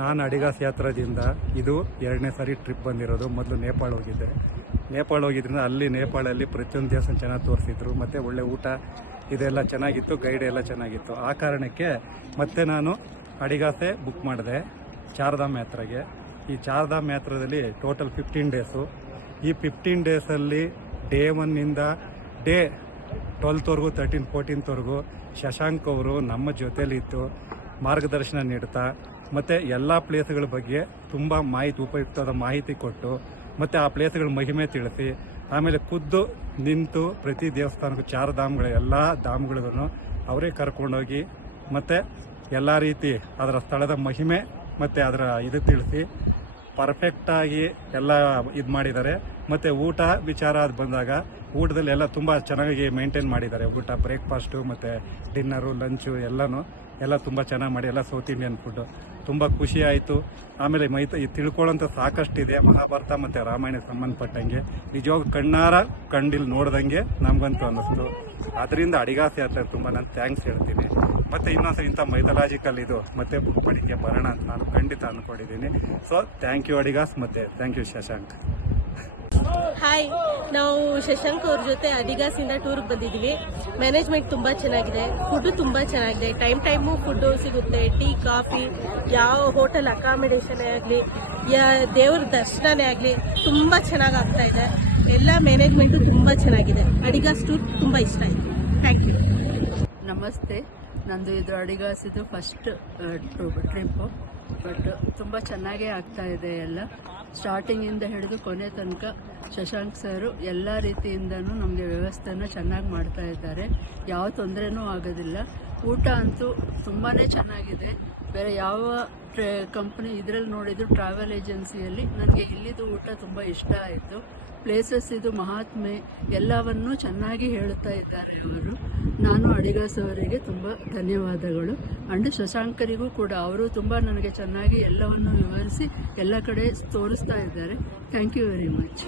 ನಾನು ಅಡಿಗಾಸ್ ಯಾತ್ರದಿಂದ ಇದು 2ನೇ ಸಾರಿ ಟ್ರಿಪ್ ಬಂದಿರೋದು. ಮೊದಲು ನೇಪಾಳ ಹೋಗಿದ್ದೆ. ನೇಪಾಳ ಹೋಗಿದ್ರಿಂದ ಅಲ್ಲಿ ನೇಪಾಳಲ್ಲಿ ಪ್ರತಿಯೊಂದು ದೇವಸ್ಥಾನ ಚೆನ್ನಾಗಿ ತೋರಿಸಿದ್ರು, ಮತ್ತು ಒಳ್ಳೆ ಊಟ ಇದೆಲ್ಲ ಚೆನ್ನಾಗಿತ್ತು, ಗೈಡ್ ಎಲ್ಲ ಚೆನ್ನಾಗಿತ್ತು. ಆ ಕಾರಣಕ್ಕೆ ಮತ್ತೆ ನಾನು ಅಡಿಗಾಸೆ ಬುಕ್ ಮಾಡಿದೆ ಚಾರ್ಧಾಮ್ ಯಾತ್ರೆಗೆ. ಈ ಚಾರ್ಧಾಮ್ ಯಾತ್ರದಲ್ಲಿ ಟೋಟಲ್ 15 ಡೇಸು. ಈ 15 ಡೇಸಲ್ಲಿ ಡೇ 1 ಡೇ 12ವರೆಗೂ 13, 14ವರೆಗೂ ಶಶಾಂಕ್ ಅವರು ನಮ್ಮ ಜೊತೆಲಿದ್ದು ಮಾರ್ಗದರ್ಶನ ನೀಡ್ತಾ ಮತ್ತು ಎಲ್ಲ ಪ್ಲೇಸ್ಗಳ ಬಗ್ಗೆ ತುಂಬ ಉಪಯುಕ್ತವಾದ ಮಾಹಿತಿ ಕೊಟ್ಟು ಮತ್ತು ಆ ಪ್ಲೇಸ್ಗಳ ಮಹಿಮೆ ತಿಳಿಸಿ, ಆಮೇಲೆ ಖುದ್ದು ನಿಂತು ಪ್ರತಿ ದೇವಸ್ಥಾನಕ್ಕೂ ಚಾರ್ಧಾಮ್ಗಳ ಎಲ್ಲ ಧಾಮ್ಗಳಿಗೂ ಅವರೇ ಕರ್ಕೊಂಡೋಗಿ ಮತ್ತು ಎಲ್ಲ ರೀತಿ ಅದರ ಸ್ಥಳದ ಮಹಿಮೆ ಮತ್ತು ಅದರ ಇದು ತಿಳಿಸಿ ಪರ್ಫೆಕ್ಟಾಗಿ ಎಲ್ಲ ಇದು ಮಾಡಿದ್ದಾರೆ. ಮತ್ತು ಊಟ ವಿಚಾರ ಅದು ಬಂದಾಗ ಊಟದಲ್ಲಿ ಎಲ್ಲ ತುಂಬ ಚೆನ್ನಾಗಿ ಮೇಂಟೈನ್ ಮಾಡಿದ್ದಾರೆ. ಊಟ ಬ್ರೇಕ್ಫಾಸ್ಟು ಮತ್ತು ಡಿನ್ನರು ಲಂಚು ಎಲ್ಲ ತುಂಬ ಚೆನ್ನಾಗಿ ಮಾಡಿ, ಎಲ್ಲ ಸೌತ್ ಇಂಡಿಯನ್ ಫುಡ್ಡು. ತುಂಬ ಖುಷಿ ಆಯಿತು. ಆಮೇಲೆ ತಿಳ್ಕೊಳ್ಳೋಂಥ ಸಾಕಷ್ಟಿದೆ ಮಹಾಭಾರತ ಮತ್ತು ರಾಮಾಯಣಕ್ಕೆ ಸಂಬಂಧಪಟ್ಟಂಗೆ. ನಿಜವಾಗ ಕಣ್ಣಾರ ಕಂಡಿಲ್ಲಿ ನೋಡ್ದಂಗೆ ನಮಗಂತೂ ಅನ್ನಿಸ್ತು. ಅದರಿಂದ ಅಡಿಗಾಸ್ ಯಾತ್ರೆ ತುಂಬ ನಾನು ಥ್ಯಾಂಕ್ಸ್ ಹೇಳ್ತೀನಿ. ಮತ್ತು ಇನ್ನೊಂದ್ಸರಿ ಇಂಥ ಮೈಥಲಾಜಿಕಲ್ ಇದು ಮತ್ತೆ ಬುಕ್ಪಡಿಗೆ ಬರೋಣ ಅಂತ ನಾನು ಖಂಡಿತ ಅಂದ್ಕೊಂಡಿದ್ದೀನಿ. ಸೊ ಥ್ಯಾಂಕ್ ಯು ಅಡಿಗಾಸ್, ಮತ್ತು ಥ್ಯಾಂಕ್ ಯು ಶಶಾಂಕ್. ಹಾಯ್, ನಾವು ಶಶಾಂಕ್ ಅವ್ರ ಜೊತೆ ಅಡಿಗಾಸಿಂದ ಟೂರ್ಗೆ ಬಂದಿದ್ದೀವಿ. ಮ್ಯಾನೇಜ್ಮೆಂಟ್ ತುಂಬ ಚೆನ್ನಾಗಿದೆ, ಫುಡ್ಡು ತುಂಬ ಚೆನ್ನಾಗಿದೆ, ಟೈಮು ಫುಡ್ಡು ಸಿಗುತ್ತೆ. ಟೀ, ಕಾಫಿ, ಯಾವ ಹೋಟೆಲ್ ಅಕಾಮಿಡೇಷನೇ ಆಗಲಿ, ದೇವ್ರ ದರ್ಶನನೇ ಆಗಲಿ ತುಂಬ ಚೆನ್ನಾಗಿ ಆಗ್ತಾ ಇದೆ. ಎಲ್ಲ ಮ್ಯಾನೇಜ್ಮೆಂಟು ತುಂಬ ಚೆನ್ನಾಗಿದೆ. ಅಡಿಗಾಸ್ ಟೂರ್ ತುಂಬ ಇಷ್ಟ ಆಯಿತು. Thank you. ನಮಸ್ತೆ, ನಂದು ಇದು ಅಡಿಗಾಸಿದು ಫಸ್ಟ್ ಟ್ರಿಪ್ಪು. ಬಟ್ ತುಂಬ ಚೆನ್ನಾಗೇ ಆಗ್ತಾ ಇದೆ. ಎಲ್ಲ ಸ್ಟಾರ್ಟಿಂಗಿಂದ ಹಿಡಿದು ಕೊನೆ ತನಕ ಶಶಾಂಕ್ ಸರು ಎಲ್ಲ ರೀತಿಯಿಂದನೂ ನಮಗೆ ವ್ಯವಸ್ಥೆನ ಚೆನ್ನಾಗಿ ಮಾಡ್ತಾ ಇದ್ದಾರೆ. ಯಾವ ತೊಂದರೆನೂ ಆಗೋದಿಲ್ಲ. ಊಟ ಅಂತೂ ತುಂಬಾ ಚೆನ್ನಾಗಿದೆ. ಬೇರೆ ಯಾವ ಕಂಪ್ನಿ ಇದರಲ್ಲಿ ನೋಡಿದ್ರು ಟ್ರಾವೆಲ್ ಏಜೆನ್ಸಿಯಲ್ಲಿ ನನಗೆ ಇಲ್ಲಿದು ಊಟ ತುಂಬ ಇಷ್ಟ ಆಯಿತು. ಪ್ಲೇಸಸ್ ಇದು ಮಹಾತ್ಮೆ ಎಲ್ಲವನ್ನೂ ಚೆನ್ನಾಗಿ ಹೇಳುತ್ತಾ ಇದ್ದಾರೆ ಅವರು. ನಾನು ಅಡಿಗಾಸ್ ಅವರಿಗೆ ತುಂಬ ಧನ್ಯವಾದಗಳು. ಅಂಡ್ ಶಶಾಂಕರಿಗೂ ಕೂಡ ಅವರು ತುಂಬ ನನಗೆ ಚೆನ್ನಾಗಿ ಎಲ್ಲವನ್ನು ವಿವರಿಸಿ ಎಲ್ಲ ಕಡೆ ತೋರಿಸ್ತಾ ಇದ್ದಾರೆ. Thank you very much.